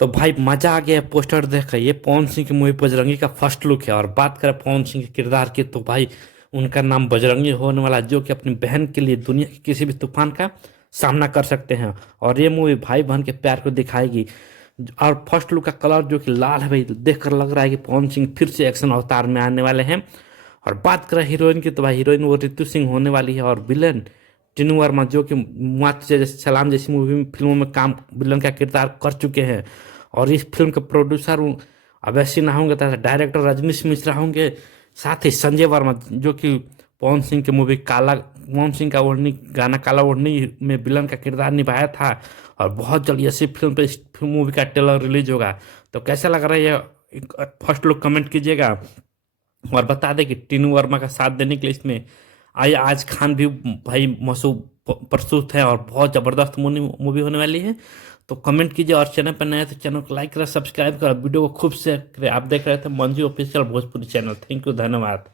तो भाई मजा आ गया पोस्टर देख कर। ये पवन सिंह की मूवी बजरंगी का फर्स्ट लुक है। और बात करें पवन सिंह के किरदार की तो भाई उनका नाम बजरंगी होने वाला है, जो कि अपनी बहन के लिए दुनिया के किसी भी तूफान का सामना कर सकते हैं। और ये मूवी भाई बहन के प्यार को दिखाएगी। और फर्स्ट लुक का कलर जो कि लाल है भाई, देख कर लग रहा है कि पवन सिंह फिर से एक्शन अवतार में आने वाले हैं। और बात करें हीरोइन की तो भाई हीरोइन वो ऋतु सिंह होने वाली है। और विलन टीनू वर्मा, जो कि मात्र जैसे सलाम जैसी मूवी में फिल्मों में काम विलन का किरदार कर चुके हैं। और इस फिल्म के प्रोड्यूसर अवैध सिन्हा होंगे तथा डायरेक्टर रजनीश मिश्रा होंगे। साथ ही संजय वर्मा, जो कि पवन सिंह की मूवी काला, पवन सिंह का ओढ़नी गाना काला ओढ़नी में विलन का किरदार निभाया था। और बहुत जल्द ऐसी फिल्म पे इस मूवी का ट्रेलर रिलीज होगा। तो कैसा लग रहा है ये फर्स्ट लुक कमेंट कीजिएगा। और बता दें कि टीनू वर्मा का साथ देने के लिए इसमें आई आज खान भी भाई प्रस्तुत है। और बहुत ज़बरदस्त मूवी होने वाली है। तो कमेंट कीजिए। और चैनल पर नए हैं तो चैनल को लाइक करें, सब्सक्राइब करें, वीडियो को खूब शेयर करें। आप देख रहे थे Manju official Bhojpuri channel. Thank you, धन्यवाद।